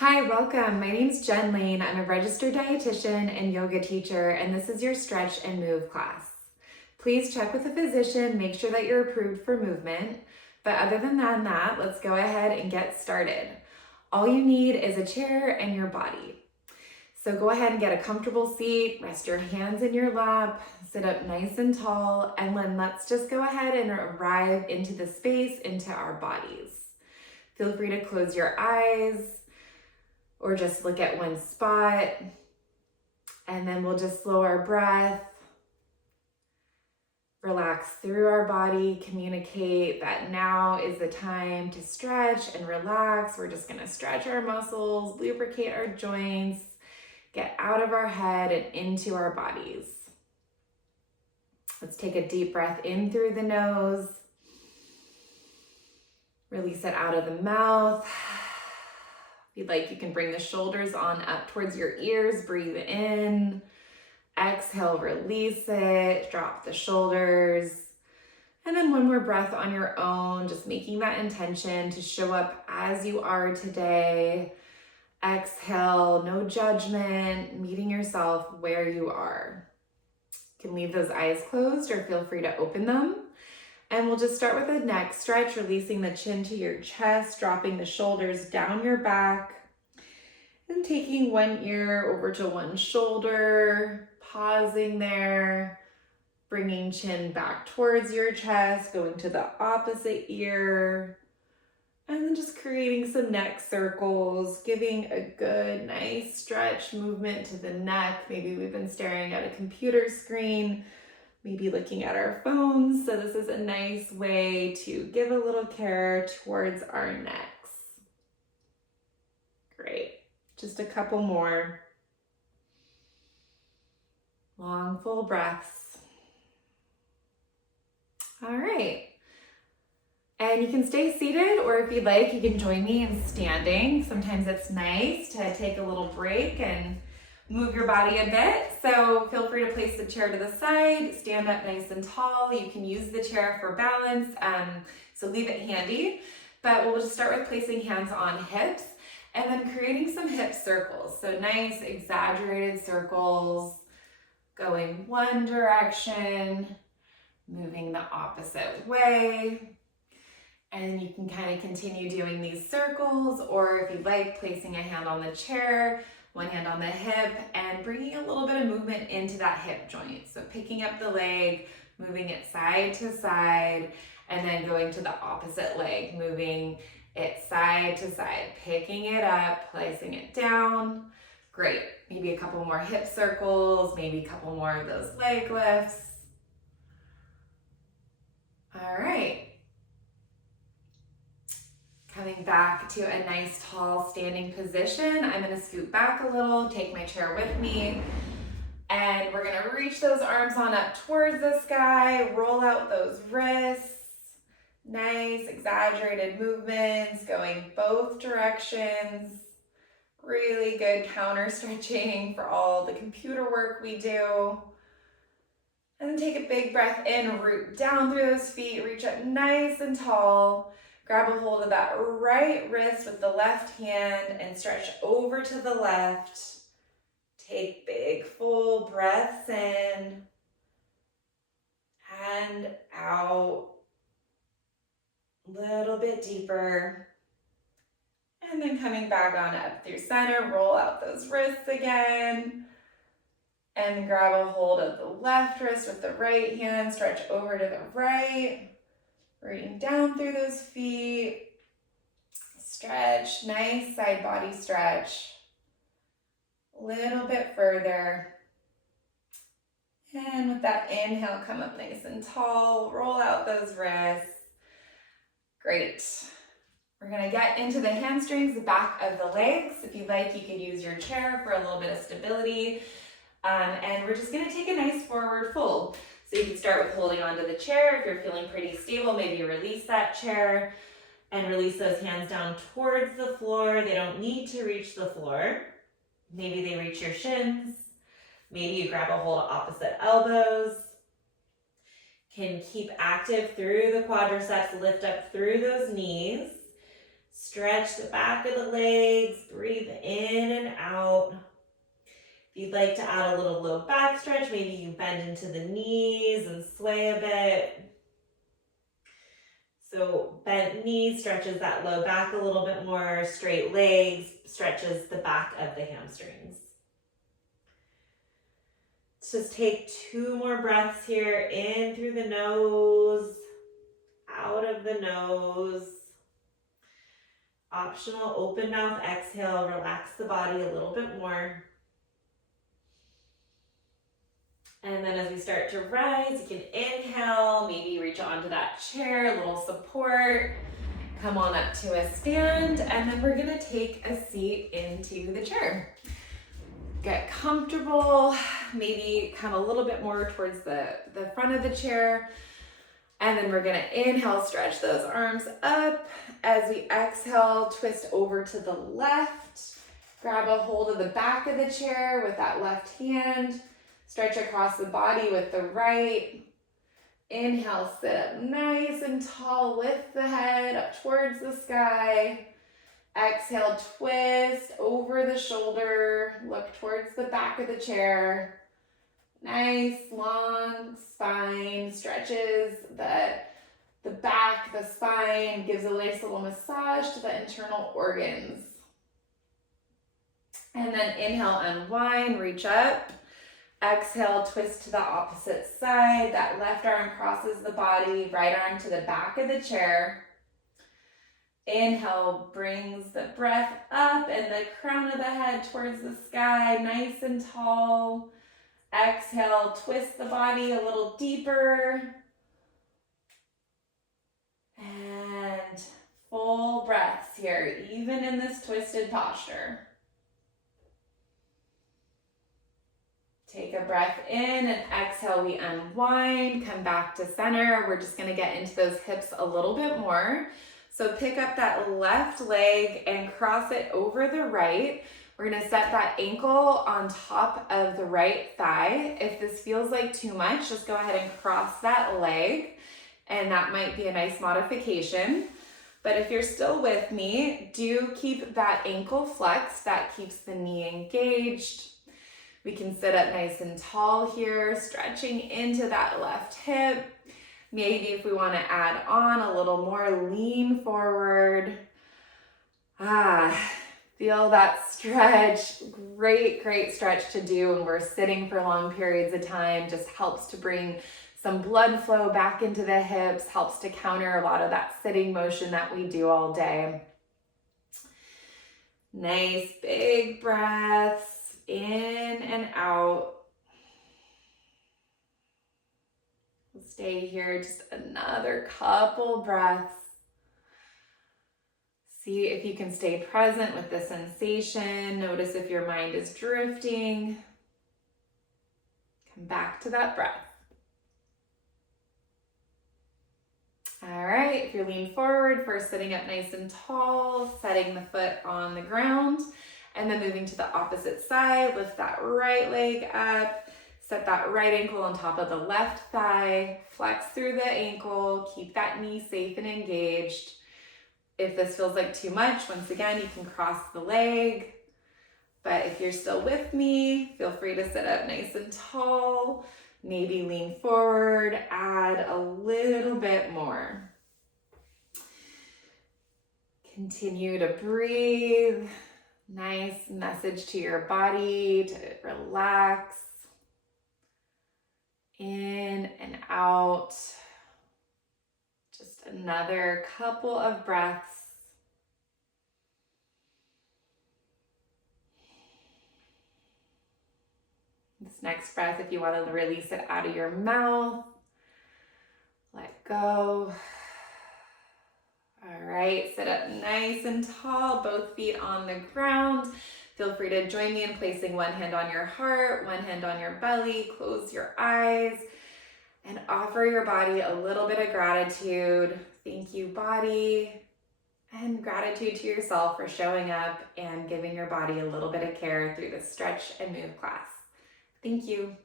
Hi, welcome. My name's Jen Lane. I'm a registered dietitian and yoga teacher, and this is your stretch and move class. Please check with a physician, make sure that you're approved for movement. But other than that, let's go ahead and get started. All you need is a chair and your body. So go ahead and get a comfortable seat, rest your hands in your lap, sit up nice and tall, and then let's just go ahead and arrive into the space, into our bodies. Feel free to close your eyes or just look at one spot. And then we'll just slow our breath, relax through our body, communicate that now is the time to stretch and relax. We're just gonna stretch our muscles, lubricate our joints, get out of our head and into our bodies. Let's take a deep breath in through the nose. Release it out of the mouth. If you'd like, you can bring the shoulders on up towards your ears. Breathe in. Exhale, release it. Drop the shoulders. And then one more breath on your own, just making that intention to show up as you are today. Exhale, no judgment, meeting yourself where you are. You can leave those eyes closed or feel free to open them. And we'll just start with a neck stretch, releasing the chin to your chest, dropping the shoulders down your back, and taking one ear over to one shoulder, pausing there, bringing chin back towards your chest, going to the opposite ear, and then just creating some neck circles, giving a good, nice stretch movement to the neck. Maybe we've been staring at a computer screen, maybe looking at our phones. So this is a nice way to give a little care towards our necks. Great. Just a couple more. Long, full breaths. All right. And you can stay seated, or if you'd like, you can join me in standing. Sometimes it's nice to take a little break and move your body a bit. So feel free to place the chair to the side, stand up nice and tall. You can use the chair for balance, so leave it handy. But we'll just start with placing hands on hips and then creating some hip circles. So nice exaggerated circles, going one direction, moving the opposite way. And you can kind of continue doing these circles, or if you'd like, placing a hand on the chair, one hand on the hip, and bringing a little bit of movement into that hip joint. So picking up the leg, moving it side to side, and then going to the opposite leg, moving it side to side, picking it up, placing it down. Great. Maybe a couple more hip circles, maybe a couple more of those leg lifts. All right. Coming back to a nice tall standing position. I'm gonna scoot back a little, take my chair with me, and we're gonna reach those arms on up towards the sky, roll out those wrists. Nice exaggerated movements going both directions. Really good counter stretching for all the computer work we do. And then take a big breath in, root down through those feet, reach up nice and tall. Grab a hold of that right wrist with the left hand and stretch over to the left. Take big full breaths in and out. A little bit deeper. And then coming back on up through center, roll out those wrists again. And grab a hold of the left wrist with the right hand, stretch over to the right. Rooting down through those feet. Stretch, nice side body stretch. A little bit further. And with that inhale, come up nice and tall. Roll out those wrists. Great. We're gonna get into the hamstrings, the back of the legs. If you'd like, you can use your chair for a little bit of stability. And we're just gonna take a nice forward fold. So you can start with holding onto the chair. If you're feeling pretty stable, maybe release that chair and release those hands down towards the floor. They don't need to reach the floor. Maybe they reach your shins. Maybe you grab a hold of opposite elbows. Can keep active through the quadriceps, lift up through those knees. Stretch the back of the legs, breathe in and out. If you'd like to add a little low back stretch, maybe you bend into the knees and sway a bit. So bent knee stretches that low back a little bit more, straight legs stretches the back of the hamstrings. Let's just take 2 more breaths here, in through the nose, out of the nose. Optional open mouth exhale, relax the body a little bit more. And then as we start to rise, you can inhale, maybe reach onto that chair, a little support. Come on up to a stand, and then we're gonna take a seat into the chair. Get comfortable, maybe come a little bit more towards the front of the chair. And then we're gonna inhale, stretch those arms up. As we exhale, twist over to the left. Grab a hold of the back of the chair with that left hand. Stretch across the body with the right. Inhale, sit up nice and tall, lift the head up towards the sky. Exhale, twist over the shoulder, look towards the back of the chair. Nice long spine, stretches the back, the spine, gives a nice little massage to the internal organs. And then inhale, unwind, reach up. Exhale, twist to the opposite side. That left arm crosses the body, right arm to the back of the chair. Inhale, brings the breath up and the crown of the head towards the sky, nice and tall. Exhale, twist the body a little deeper. And full breaths here, even in this twisted posture. Take a breath in and exhale, we unwind, come back to center. We're just gonna get into those hips a little bit more. So pick up that left leg and cross it over the right. We're gonna set that ankle on top of the right thigh. If this feels like too much, just go ahead and cross that leg, and that might be a nice modification. But if you're still with me, do keep that ankle flexed. That keeps the knee engaged. We can sit up nice and tall here, stretching into that left hip. Maybe if we want to add on a little more, lean forward. Feel that stretch. Great stretch to do when we're sitting for long periods of time. Just helps to bring some blood flow back into the hips, helps to counter a lot of that sitting motion that we do all day. Nice big breaths in and out. Stay here just another couple breaths. See if you can stay present with the sensation. Notice if your mind is drifting. Come back to that breath. All right, if you lean forward, first sitting up nice and tall, setting the foot on the ground, and then moving to the opposite side, lift that right leg up, set that right ankle on top of the left thigh, flex through the ankle, keep that knee safe and engaged. If this feels like too much, once again, you can cross the leg. But if you're still with me, feel free to sit up nice and tall. Maybe lean forward, add a little bit more. Continue to breathe. Nice message to your body to relax. In and out. Just another couple of breaths. This next breath, if you want to release it out of your mouth, let go. All right, sit up nice and tall, both feet on the ground. Feel free to join me in placing one hand on your heart, one hand on your belly. Close your eyes and offer your body a little bit of gratitude. Thank you, body, and gratitude to yourself for showing up and giving your body a little bit of care through the stretch and move class. Thank you.